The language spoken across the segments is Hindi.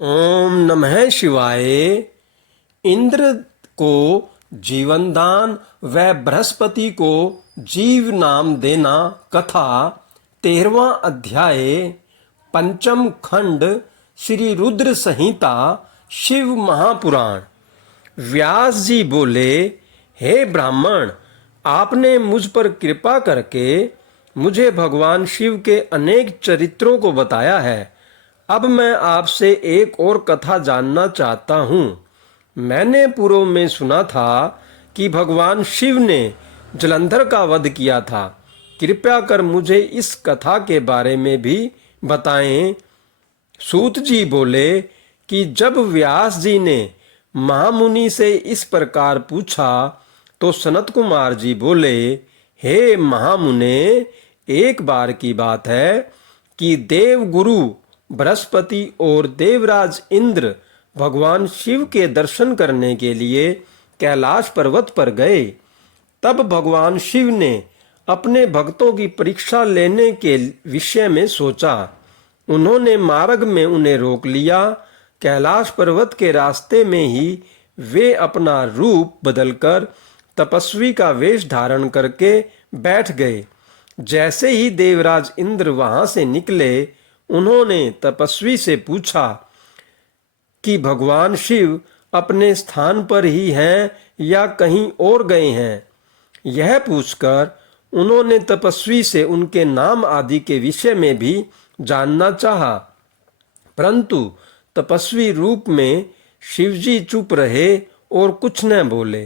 ओम नमः शिवाय। इंद्र को जीवन दान व बृहस्पति को जीव नाम देना कथा 13वां अध्याय पंचम खंड श्री रुद्र संहिता शिव महापुराण। व्यास जी बोले, हे ब्राह्मण, आपने मुझ पर कृपा करके मुझे भगवान शिव के अनेक चरित्रों को बताया है। अब मैं आपसे एक और कथा जानना चाहता हूँ। मैंने पूर्व में सुना था कि भगवान शिव ने जलंधर का वध किया था। कृपया कर मुझे इस कथा के बारे में भी बताएं। सूत जी बोले कि जब व्यास जी ने महामुनि से इस प्रकार पूछा तो सनत कुमार जी बोले, हे महामुने, एक बार की बात है कि देव गुरु बृहस्पति और देवराज इंद्र भगवान शिव के दर्शन करने के लिए कैलाश पर्वत पर गए। तब भगवान शिव ने अपने भक्तों की परीक्षा लेने के विषय में सोचा। उन्होंने मार्ग में उन्हें रोक लिया। कैलाश पर्वत के रास्ते में ही वे अपना रूप बदलकर तपस्वी का वेश धारण करके बैठ गए। जैसे ही देवराज इंद्र वहां से निकले, उन्होंने तपस्वी से पूछा कि भगवान शिव अपने स्थान पर ही हैं या कहीं और गए हैं। यह पूछकर उन्होंने तपस्वी से उनके नाम आदि के विषय में भी जानना चाहा, परंतु तपस्वी रूप में शिवजी चुप रहे और कुछ न बोले।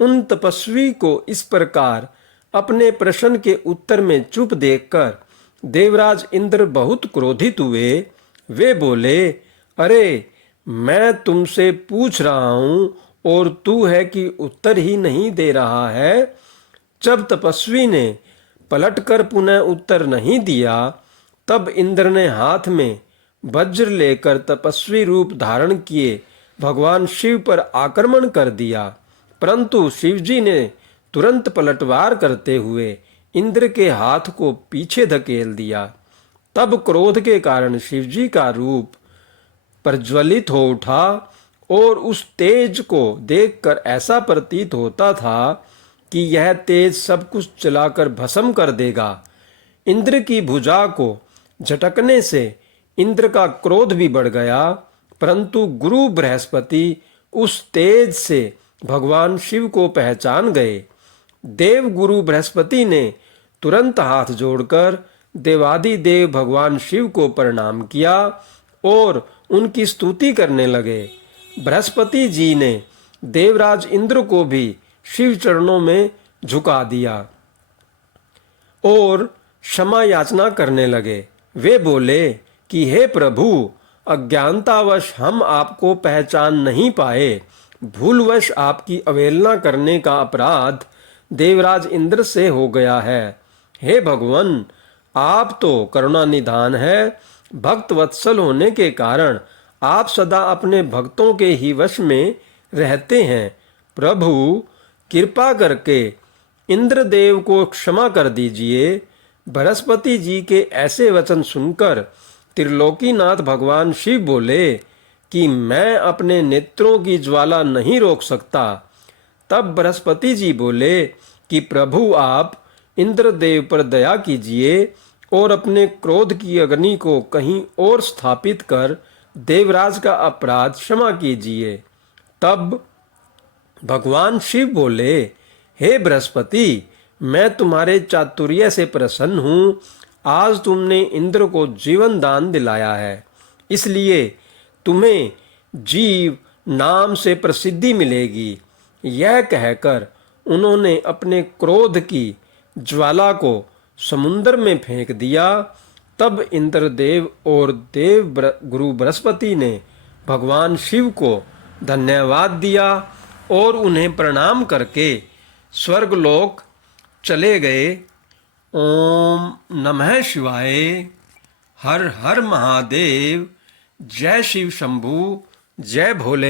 उन तपस्वी को इस प्रकार अपने प्रश्न के उत्तर में चुप देखकर देवराज इंद्र बहुत क्रोधित हुए। वे बोले, अरे, मैं तुमसे पूछ रहा हूँ और तू है कि उत्तर ही नहीं दे रहा है। जब तपस्वी ने पलटकर पुनः उत्तर नहीं दिया, तब इंद्र ने हाथ में वज्र लेकर तपस्वी रूप धारण किए भगवान शिव पर आक्रमण कर दिया, परंतु शिवजी ने तुरंत पलटवार करते हुए इंद्र के हाथ को पीछे धकेल दिया। तब क्रोध के कारण शिवजी का रूप प्रज्वलित हो उठा और उस तेज को देखकर ऐसा प्रतीत होता था कि यह तेज सब कुछ जलाकर भस्म कर देगा। इंद्र की भुजा को झटकने से इंद्र का क्रोध भी बढ़ गया, परंतु गुरु बृहस्पति उस तेज से भगवान शिव को पहचान गए। देव गुरु बृहस्पति ने तुरंत हाथ जोड़कर देवादिदेव भगवान शिव को प्रणाम किया और उनकी स्तुति करने लगे। बृहस्पति जी ने देवराज इंद्र को भी शिव चरणों में झुका दिया और क्षमा याचना करने लगे। वे बोले कि हे प्रभु, अज्ञानतावश हम आपको पहचान नहीं पाए। भूलवश आपकी अवहेलना करने का अपराध देवराज इंद्र से हो गया है। हे भगवान, आप तो करुणा निधान है। भक्त वत्सल होने के कारण आप सदा अपने भक्तों के ही वश में रहते हैं। प्रभु, कृपा करके इंद्रदेव को क्षमा कर दीजिए। बृहस्पति जी के ऐसे वचन सुनकर त्रिलोकीनाथ भगवान शिव बोले कि मैं अपने नेत्रों की ज्वाला नहीं रोक सकता। तब बृहस्पति जी बोले कि प्रभु, आप इंद्रदेव पर दया कीजिए और अपने क्रोध की अग्नि को कहीं और स्थापित कर देवराज का अपराध क्षमा कीजिए। तब भगवान शिव बोले, हे बृहस्पति, मैं तुम्हारे चातुर्य से प्रसन्न हूँ। आज तुमने इंद्र को जीवन दान दिलाया है, इसलिए तुम्हें जीव नाम से प्रसिद्धि मिलेगी। यह कहकर उन्होंने अपने क्रोध की ज्वाला को समुद्र में फेंक दिया। तब इंद्रदेव और देव गुरु बृहस्पति ने भगवान शिव को धन्यवाद दिया और उन्हें प्रणाम करके स्वर्गलोक चले गए। ओम नमः शिवाय। हर हर महादेव। जय शिव शंभू। जय भोले।